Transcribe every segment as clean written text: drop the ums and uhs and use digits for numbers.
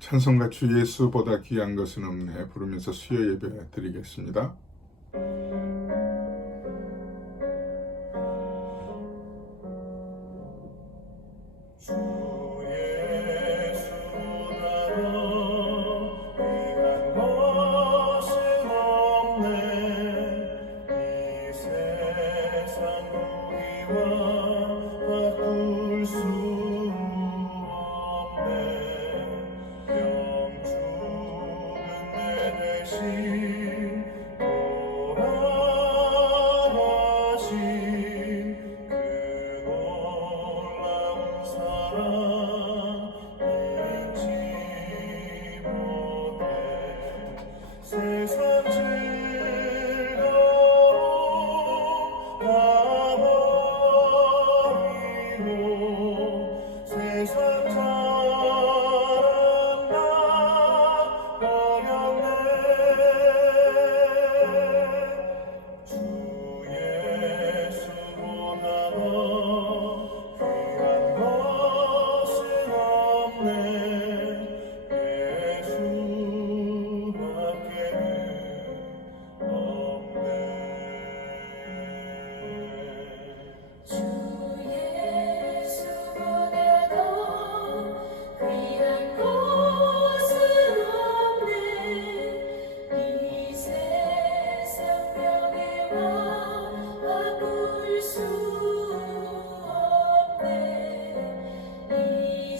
찬송가 주 예수보다 귀한 것은 없네 부르면서 수요 예배 드리겠습니다. 세상 즐거움 다 버리고 세상 사랑 나 버렸네. 주 예수보다 더 귀한 것은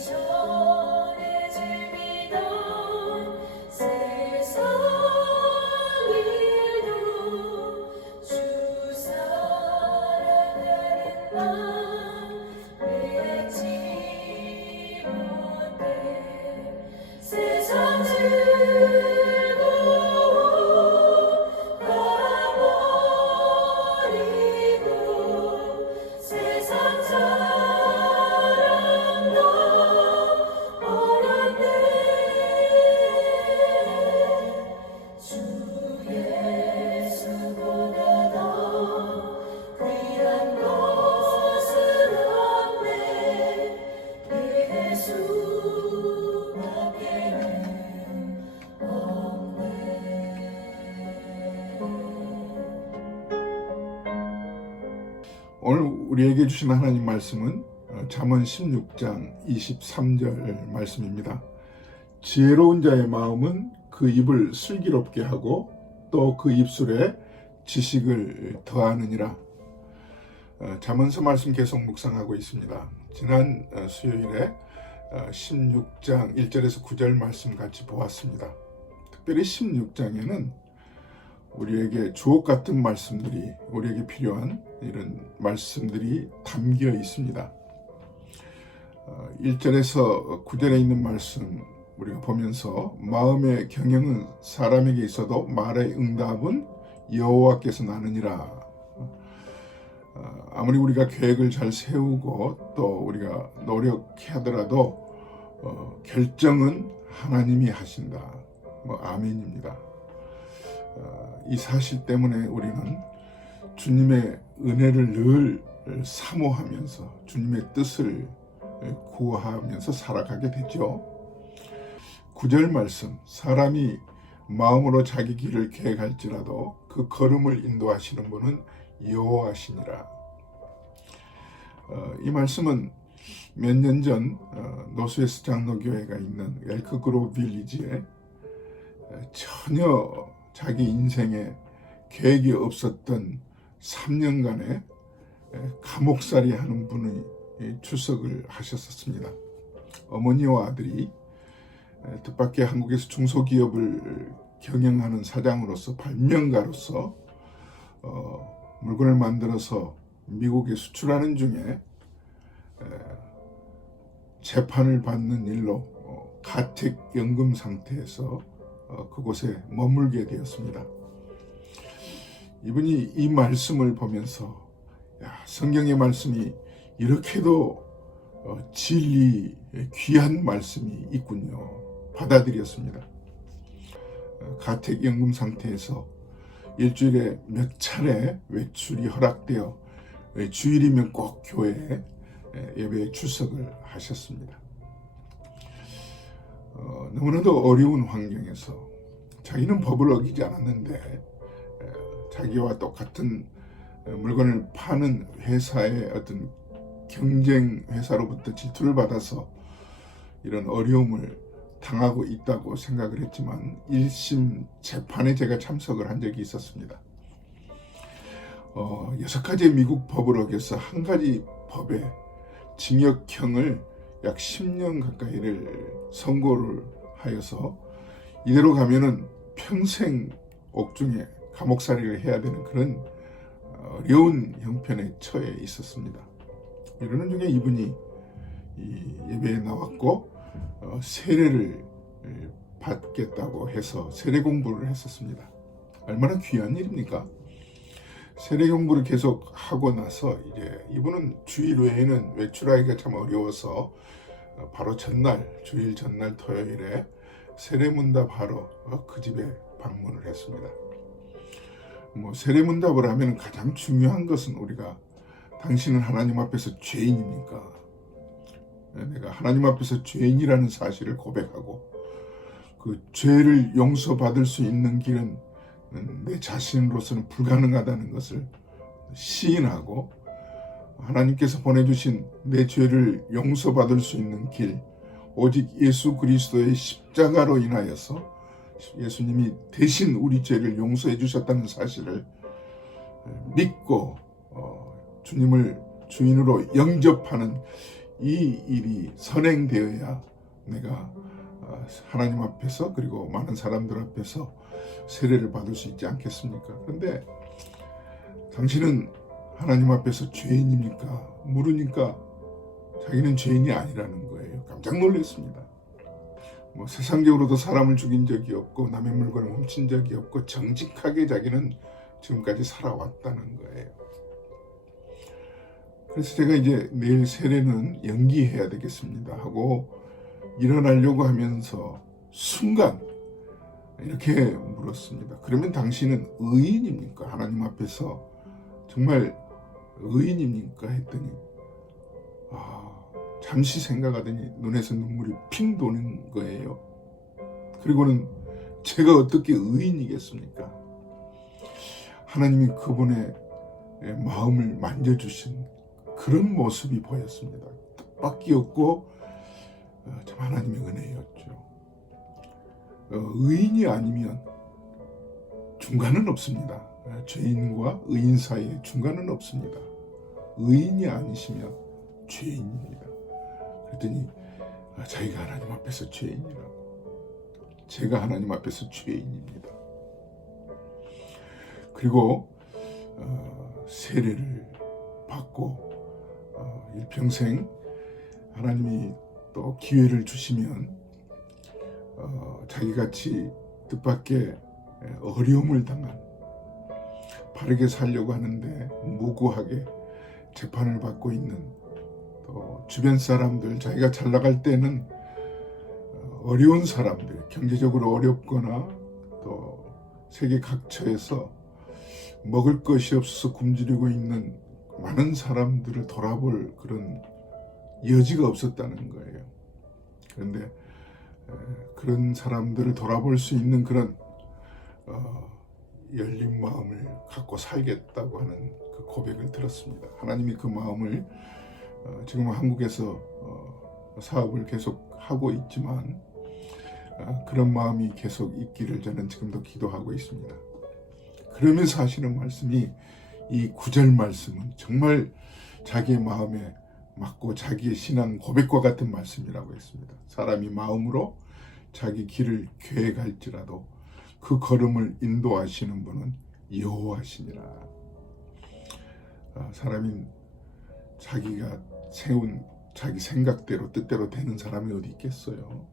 없네. 세상 즐거움 다 버리고 세상 사랑 다 버렸네. 주 예수보다 더 귀한 것은 없네. 예수 오늘 우리에게 주신 하나님 말씀은 잠언 16장 23절 말씀입니다. 지혜로운 자의 마음은 그 입을 슬기롭게 하고 또 그 입술에 지식을 더하느니라. 잠언서 말씀 계속 묵상하고 있습니다. 지난 수요일에 16장 1절에서 9절 말씀 같이 보았습니다. 특별히 16장에는 우리에게 주옥 같은 말씀들이, 우리에게 필요한 이런 말씀들이 담겨 있습니다. 1절에서 9절에 있는 말씀 우리가 보면서 마음의 경영은 사람에게 있어도 말의 응답은 여호와께서 나느니라. 아무리 우리가 계획을 잘 세우고 또 우리가 노력해 하더라도 결정은 하나님이 하신다. 아멘입니다. 이 사실 때문에 우리는 주님의 은혜를 늘 사모하면서 주님의 뜻을 구하면서 살아가게 되죠. 9절 말씀, 사람이 마음으로 자기 길을 계획할지라도 그 걸음을 인도하시는 분은 여호와시니라. 이 말씀은 몇 년 전 노스웨스트 장로교회가 있는 엘크그로브 빌리지에 전혀 자기 인생에 계획이 없었던 3년간의 감옥살이 하는 분이 출석을 하셨었습니다. 어머니와 아들이 뜻밖의 한국에서 중소기업을 경영하는 사장으로서 발명가로서 물건을 만들어서 미국에 수출하는 중에 재판을 받는 일로 가택연금 상태에서 그곳에 머물게 되었습니다. 이분이 이 말씀을 보면서 성경의 말씀이 이렇게도 진리 귀한 말씀이 있군요. 받아들였습니다. 가택연금 상태에서 일주일에 몇 차례 외출이 허락되어 주일이면 꼭 교회에 예배에 출석을 하셨습니다. 너무나도 어려운 환경에서 자기는 법을 어기지 않았는데 자기와 똑같은 물건을 파는 회사의 어떤 경쟁 회사로부터 질투를 받아서 이런 어려움을 당하고 있다고 생각을 했지만 1심 재판에 제가 참석을 한 적이 있었습니다. 6가지의 미국 법을 어겨서 한 가지 법에 징역형을 약 10년 가까이를 선고를 하여서 이대로 가면은 평생 옥중에 감옥살이를 해야 되는 그런 어려운 형편에 처해 있었습니다. 이러는 중에 이분이 이 예배에 나왔고 세례를 받겠다고 해서 세례 공부를 했었습니다. 얼마나 귀한 일입니까? 세례 공부를 계속 하고 나서 이제 이분은 주일 외에는 외출하기가 참 어려워서 바로 전날, 주일 전날 토요일에 세례문답하러 그 집에 방문을 했습니다. 세례문답을 하면 가장 중요한 것은 우리가 당신은 하나님 앞에서 죄인입니까? 내가 하나님 앞에서 죄인이라는 사실을 고백하고 그 죄를 용서받을 수 있는 길은 내 자신으로서는 불가능하다는 것을 시인하고 하나님께서 보내주신 내 죄를 용서받을 수 있는 길 오직 예수 그리스도의 십자가로 인하여서 예수님이 대신 우리 죄를 용서해 주셨다는 사실을 믿고 주님을 주인으로 영접하는 이 일이 선행되어야 내가 하나님 앞에서 그리고 많은 사람들 앞에서 세례를 받을 수 있지 않겠습니까? 그런데 당신은 하나님 앞에서 죄인입니까? 물으니까 자기는 죄인이 아니라는 거예요. 깜짝 놀랐습니다. 세상적으로도 사람을 죽인 적이 없고 남의 물건을 훔친 적이 없고 정직하게 자기는 지금까지 살아왔다는 거예요. 그래서 제가 이제 내일 세례는 연기해야 되겠습니다 하고 일어나려고 하면서 순간 이렇게 물었습니다. 그러면 당신은 의인입니까? 하나님 앞에서 정말 의인입니까? 했더니 잠시 생각하더니 눈에서 눈물이 핑 도는 거예요. 그리고는 제가 어떻게 의인이겠습니까? 하나님이 그분의 마음을 만져주신 그런 모습이 보였습니다. 뜻밖이 없고 참 하나님의 은혜였죠. 의인이 아니면 중간은 없습니다. 죄인과 의인 사이에 중간은 없습니다. 의인이 아니시면 죄인입니다. 그랬더니 자기가 하나님 앞에서 죄인이라고. 제가 하나님 앞에서 죄인입니다. 그리고 세례를 받고 일평생 하나님이 또 기회를 주시면 자기같이 뜻밖의 어려움을 당한 바르게 살려고 하는데 무고하게 재판을 받고 있는 또 주변 사람들, 자기가 잘 나갈 때는 어려운 사람들, 경제적으로 어렵거나 또 세계 각처에서 먹을 것이 없어서 굶주리고 있는 많은 사람들을 돌아볼 그런 여지가 없었다는 거예요. 그런데 그런 사람들을 돌아볼 수 있는 그런 열린 마음을 갖고 살겠다고 하는 그 고백을 들었습니다. 하나님이 그 마음을 지금 한국에서 사업을 계속 하고 있지만 그런 마음이 계속 있기를 저는 지금도 기도하고 있습니다. 그러면서 하시는 말씀이 이 9절 말씀은 정말 자기의 마음에 맞고 자기의 신앙 고백과 같은 말씀이라고 했습니다. 사람이 마음으로 자기 길을 계획할지라도 그 걸음을 인도하시는 분은 여호와시니라. 사람이 자기가 세운 자기 생각대로 뜻대로 되는 사람이 어디 있겠어요.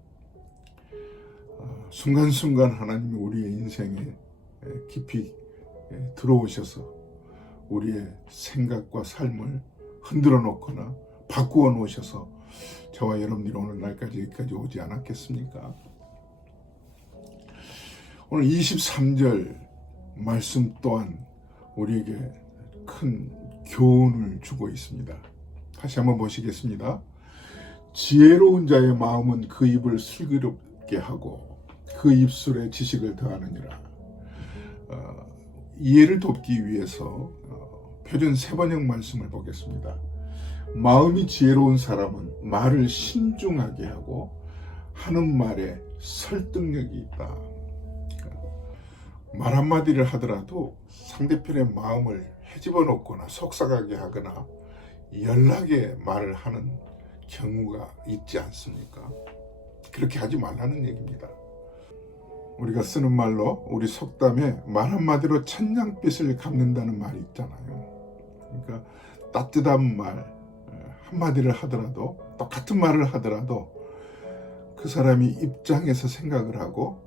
순간순간 하나님이 우리의 인생에 깊이 들어오셔서 우리의 생각과 삶을 흔들어 놓거나 바꾸어 놓으셔서 저와 여러분들이 오늘날까지 여기까지 오지 않았겠습니까? 오늘 23절 말씀 또한 우리에게 큰 교훈을 주고 있습니다. 다시 한번 보시겠습니다. 지혜로운 자의 마음은 그 입을 곱게 하고 그 입술에 지식을 더하느니라. 이해를 돕기 위해서 표준 세번역 말씀을 보겠습니다. 마음이 지혜로운 사람은 말을 신중하게 하고 하는 말에 설득력이 있다. 말 한마디를 하더라도 상대편의 마음을 헤집어 놓거나 속삭하게 하거나 연락에 말을 하는 경우가 있지 않습니까? 그렇게 하지 말라는 얘기입니다. 우리가 쓰는 말로 우리 속담에 말 한마디로 천냥빚을 갚는다는 말이 있잖아요. 그러니까 따뜻한 말 한마디를 하더라도 똑같은 말을 하더라도 그 사람이 입장에서 생각을 하고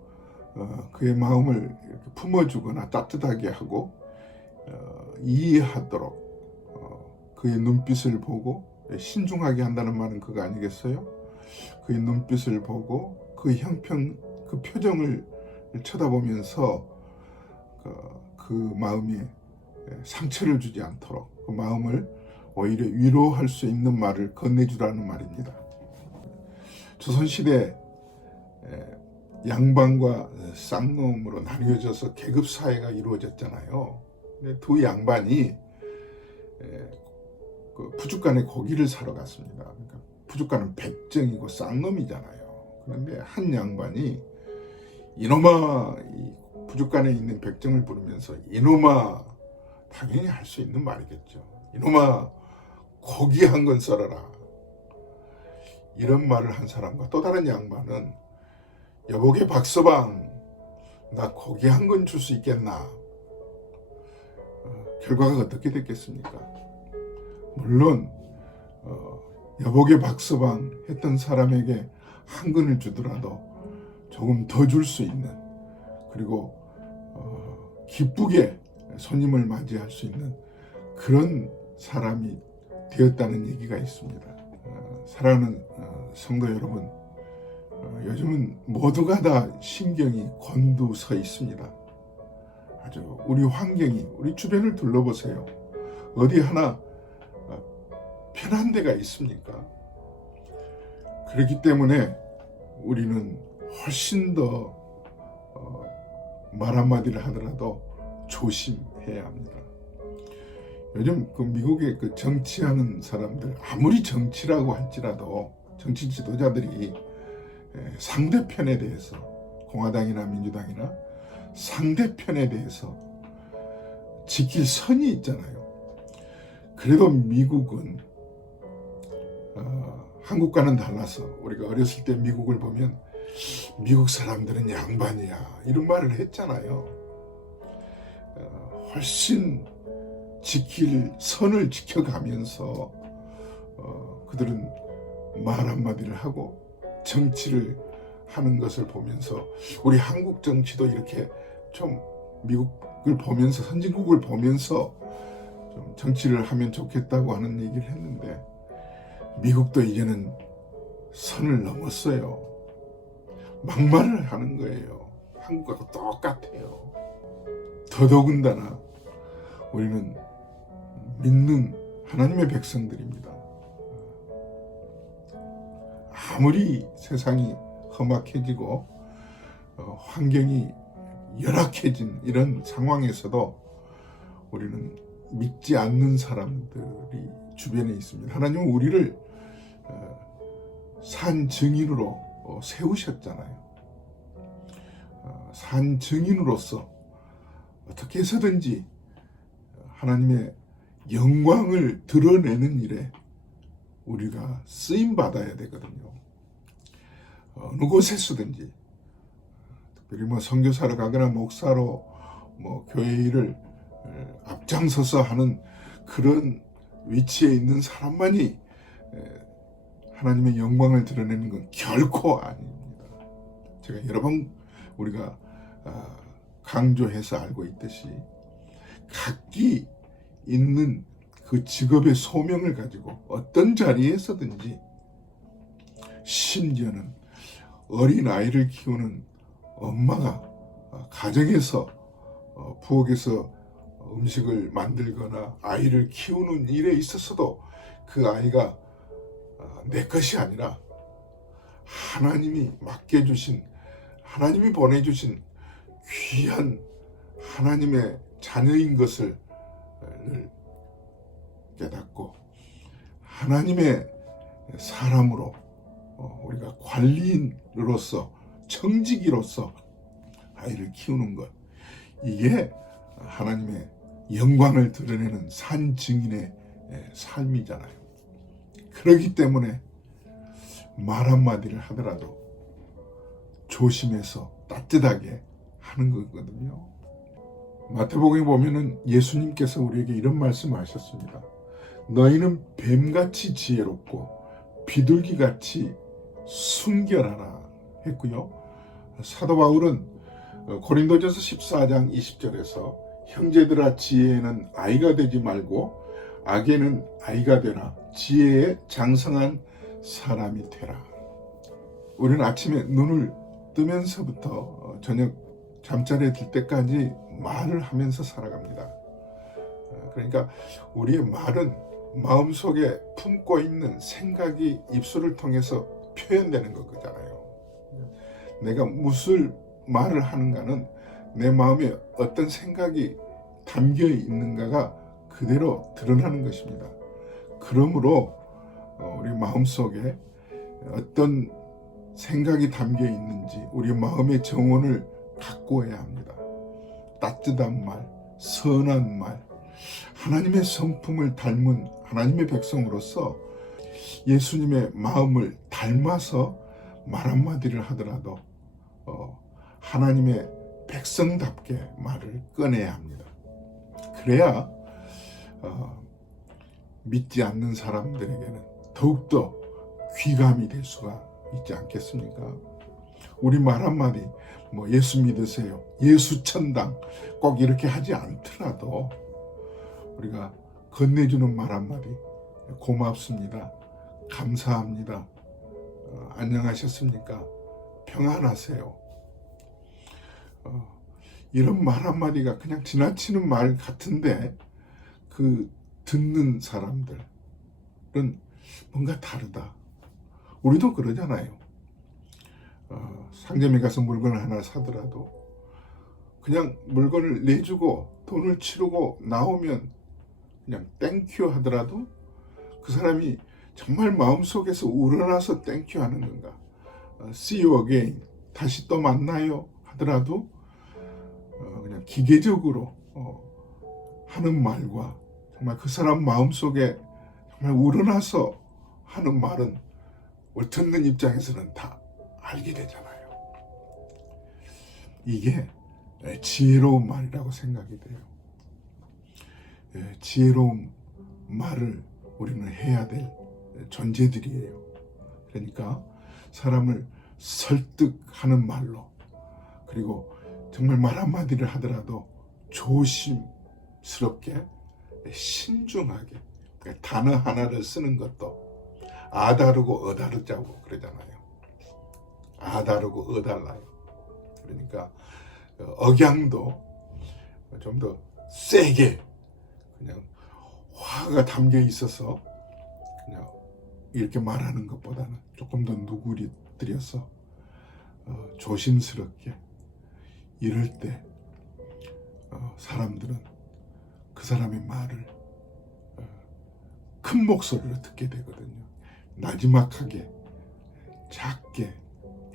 그의 마음을 이렇게 품어주거나 따뜻하게 하고 이해하도록 그의 눈빛을 보고 신중하게 한다는 말은 그거 아니겠어요? 그의 눈빛을 보고 그 형편, 그 표정을 쳐다보면서 그 마음에 상처를 주지 않도록 그 마음을 오히려 위로할 수 있는 말을 건네주라는 말입니다. 조선시대 양반과 쌍놈으로 나뉘어져서 계급사회가 이루어졌잖아요. 근데 두 양반이 그 부둣간에 고기를 사러 갔습니다. 그러니까 부둣간은 백정이고 쌍놈이잖아요. 그런데 한 양반이 이놈아, 이 부둣간에 있는 백정을 부르면서 이놈아, 당연히 할 수 있는 말이겠죠. 이놈아, 고기 한 건 썰어라. 이런 말을 한 사람과 또 다른 양반은 여보게 박서방, 나 고기 한 건 줄 수 있겠나? 결과가 어떻게 됐겠습니까? 물론 여보게 박서방 했던 사람에게 한 근을 주더라도 조금 더 줄 수 있는, 그리고 기쁘게 손님을 맞이할 수 있는 그런 사람이 되었다는 얘기가 있습니다. 사랑하는 성도 여러분, 요즘은 모두가 다 신경이 곤두서 있습니다. 아주 우리 환경이, 우리 주변을 둘러보세요. 어디 하나 편한 데가 있습니까? 그렇기 때문에 우리는 훨씬 더 말 한마디를 하더라도 조심해야 합니다. 요즘 그 미국의 그 정치하는 사람들, 아무리 정치라고 할지라도 정치 지도자들이 상대편에 대해서, 공화당이나 민주당이나 상대편에 대해서 지킬 선이 있잖아요. 그래도 미국은 한국과는 달라서, 우리가 어렸을 때 미국을 보면 미국 사람들은 양반이야 이런 말을 했잖아요. 훨씬 지킬 선을 지켜가면서 그들은 말 한마디를 하고 정치를 하는 것을 보면서, 우리 한국 정치도 이렇게 좀 미국을 보면서, 선진국을 보면서 좀 정치를 하면 좋겠다고 하는 얘기를 했는데, 미국도 이제는 선을 넘었어요. 막말을 하는 거예요. 한국하고 똑같아요. 더더군다나 우리는 믿는 하나님의 백성들입니다. 아무리 세상이 험악해지고 환경이 열악해진 이런 상황에서도 우리는 믿지 않는 사람들이 주변에 있습니다. 하나님은 우리를 산 증인으로 세우셨잖아요. 산 증인으로서 어떻게 해서든지 하나님의 영광을 드러내는 일에 우리가 쓰임 받아야 되거든요. 어느 곳에서든지, 특별히 뭐 선교사로 가거나 목사로 뭐 교회 일을 앞장서서 하는 그런 위치에 있는 사람만이 하나님의 영광을 드러내는 건 결코 아닙니다. 제가 여러 번 우리가 강조해서 알고 있듯이 각기 있는 그 직업의 소명을 가지고 어떤 자리에서든지, 심지어는 어린 아이를 키우는 엄마가 가정에서 부엌에서 음식을 만들거나 아이를 키우는 일에 있어서도 그 아이가 내 것이 아니라 하나님이 맡겨주신, 하나님이 보내주신 귀한 하나님의 자녀인 것을 깨닫고 하나님의 사람으로 우리가 관리인으로서 청지기로서 아이를 키우는 것, 이게 하나님의 영광을 드러내는 산 증인의 삶이잖아요. 그렇기 때문에 말 한마디를 하더라도 조심해서 따뜻하게 하는 거거든요. 마태복음에 보면은 예수님께서 우리에게 이런 말씀하셨습니다. 너희는 뱀같이 지혜롭고 비둘기같이 순결하라 했고요. 사도 바울은 고린도전서 14장 20절에서 형제들아 지혜에는 아이가 되지 말고 악에는 아이가 되라. 지혜에 장성한 사람이 되라. 우리는 아침에 눈을 뜨면서부터 저녁 잠자리에 들 때까지 말을 하면서 살아갑니다. 그러니까 우리의 말은 마음속에 품고 있는 생각이 입술을 통해서 표현되는 거잖아요. 내가 무슨 말을 하는가는 내 마음에 어떤 생각이 담겨 있는가가 그대로 드러나는 것입니다. 그러므로 우리 마음속에 어떤 생각이 담겨 있는지 우리 마음의 정원을 가꾸어야 합니다. 따뜻한 말, 선한 말, 하나님의 성품을 닮은 하나님의 백성으로서 예수님의 마음을 닮아서 말 한마디를 하더라도 하나님의 백성답게 말을 꺼내야 합니다. 그래야 믿지 않는 사람들에게는 더욱더 귀감이 될 수가 있지 않겠습니까? 우리 말 한마디, 예수 믿으세요, 예수 천당 꼭 이렇게 하지 않더라도 우리가 건네주는 말 한마디, 고맙습니다, 감사합니다, 안녕하셨습니까, 평안하세요, 이런 말 한마디가 그냥 지나치는 말 같은데 그 듣는 사람들은 뭔가 다르다. 우리도 그러잖아요. 상점에 가서 물건을 하나 사더라도 그냥 물건을 내주고 돈을 치르고 나오면 그냥 땡큐 하더라도 그 사람이 정말 마음속에서 우러나서 땡큐 하는 건가, see you again, 다시 또 만나요 하더라도 그냥 기계적으로 하는 말과 정말 그 사람 마음속에 정말 우러나서 하는 말은 우리 듣는 입장에서는 다 알게 되잖아요. 이게 지혜로운 말이라고 생각이 돼요. 지혜로운 말을 우리는 해야 될 존재들이에요. 그러니까 사람을 설득하는 말로, 그리고 정말 말 한마디를 하더라도 조심스럽게 신중하게, 단어 하나를 쓰는 것도 아다르고 어다르자고 그러잖아요. 아다르고 어달라요. 그러니까 억양도 좀 더 세게, 그냥 화가 담겨 있어서 그냥 이렇게 말하는 것보다는 조금 더 누구리들여서 조심스럽게, 이럴 때 사람들은 그 사람의 말을 큰 목소리로 듣게 되거든요. 나지막하게, 작게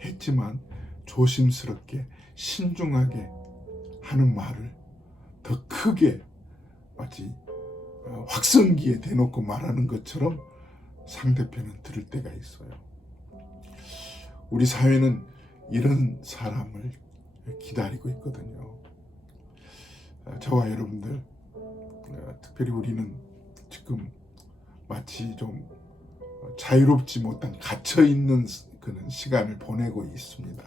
했지만 조심스럽게, 신중하게 하는 말을 더 크게, 마치 확성기에 대놓고 말하는 것처럼 상대편은 들을 때가 있어요. 우리 사회는 이런 사람을 기다리고 있거든요. 저와 여러분들, 특별히 우리는 지금 마치 좀 자유롭지 못한 갇혀있는 그런 시간을 보내고 있습니다.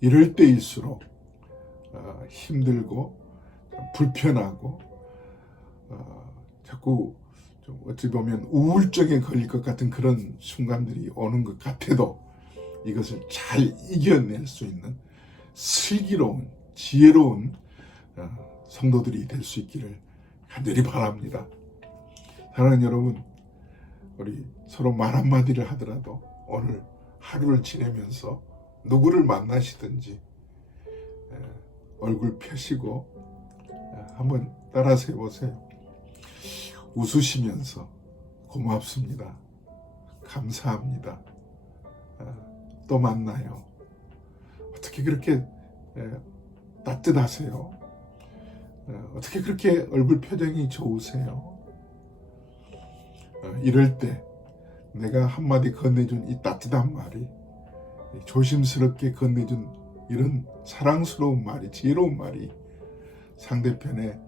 이럴 때일수록 힘들고 불편하고 자꾸 좀 어찌 보면 우울증에 걸릴 것 같은 그런 순간들이 오는 것 같아도 이것을 잘 이겨낼 수 있는 슬기로운, 지혜로운 성도들이 될 수 있기를 간절히 바랍니다. 사랑하는 여러분, 우리 서로 말 한마디를 하더라도 오늘 하루를 지내면서 누구를 만나시든지 얼굴 펴시고 한번 따라서 해보세요. 웃으시면서 고맙습니다. 감사합니다. 또 만나요. 어떻게 그렇게 따뜻하세요? 어떻게 그렇게 얼굴 표정이 좋으세요? 이럴 때 내가 한마디 건네준 이 따뜻한 말이, 조심스럽게 건네준 이런 사랑스러운 말이, 지혜로운 말이 상대편의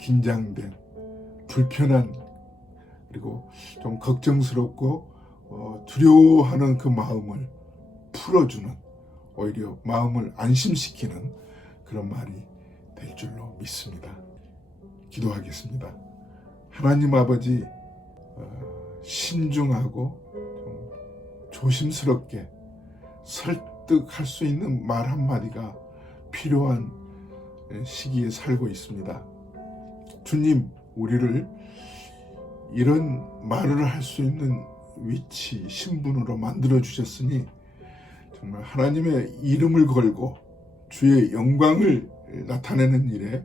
긴장된, 불편한, 그리고 좀 걱정스럽고 두려워하는 그 마음을 풀어주는, 오히려 마음을 안심시키는 그런 말이 될 줄로 믿습니다. 기도하겠습니다. 하나님 아버지, 신중하고 좀 조심스럽게 설득할 수 있는 말 한마디가 필요한 시기에 살고 있습니다. 주님, 우리를 이런 말을 할 수 있는 위치, 신분으로 만들어 주셨으니 정말 하나님의 이름을 걸고 주의 영광을 나타내는 일에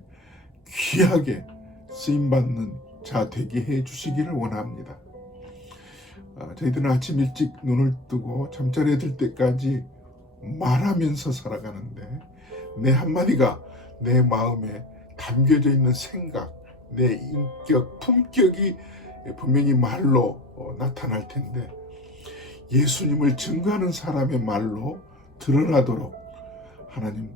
귀하게 쓰임받는 자 되게 해 주시기를 원합니다. 저희들은 아침 일찍 눈을 뜨고 잠자리에 들 때까지 말하면서 살아가는데, 내 한마디가 내 마음에 담겨져 있는 생각, 내 인격, 품격이 분명히 말로 나타날 텐데, 예수님을 증거하는 사람의 말로 드러나도록 하나님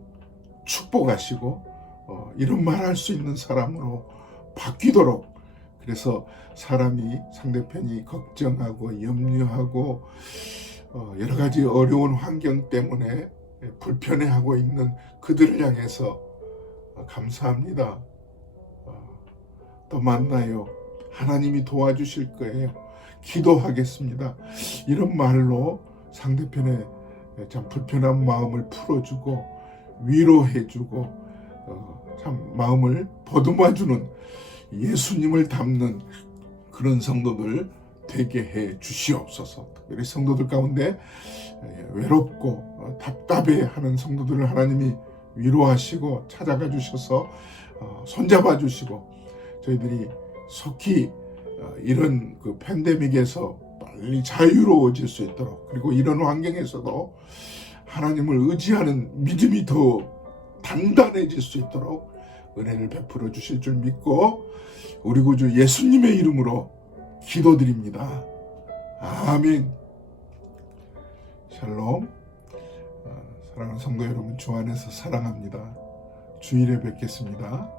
축복하시고 이런 말할 수 있는 사람으로 바뀌도록, 그래서 사람이, 상대편이 걱정하고 염려하고 여러 가지 어려운 환경 때문에 불편해하고 있는 그들을 향해서 감사합니다. 또 만나요. 하나님이 도와주실 거예요. 기도하겠습니다. 이런 말로 상대편의 참 불편한 마음을 풀어주고 위로해주고 참 마음을 보듬어주는, 예수님을 닮는 그런 성도들 되게 해 주시옵소서. 특별히 성도들 가운데 외롭고 답답해하는 성도들을 하나님이 위로하시고 찾아가 주셔서 손잡아 주시고, 저희들이 속히 이런 그 팬데믹에서 빨리 자유로워질 수 있도록, 그리고 이런 환경에서도 하나님을 의지하는 믿음이 더 단단해질 수 있도록 은혜를 베풀어 주실 줄 믿고 우리 구주 예수님의 이름으로 기도드립니다. 아멘. 샬롬. 사랑하는 성도 여러분, 주 안에서 사랑합니다. 주일에 뵙겠습니다.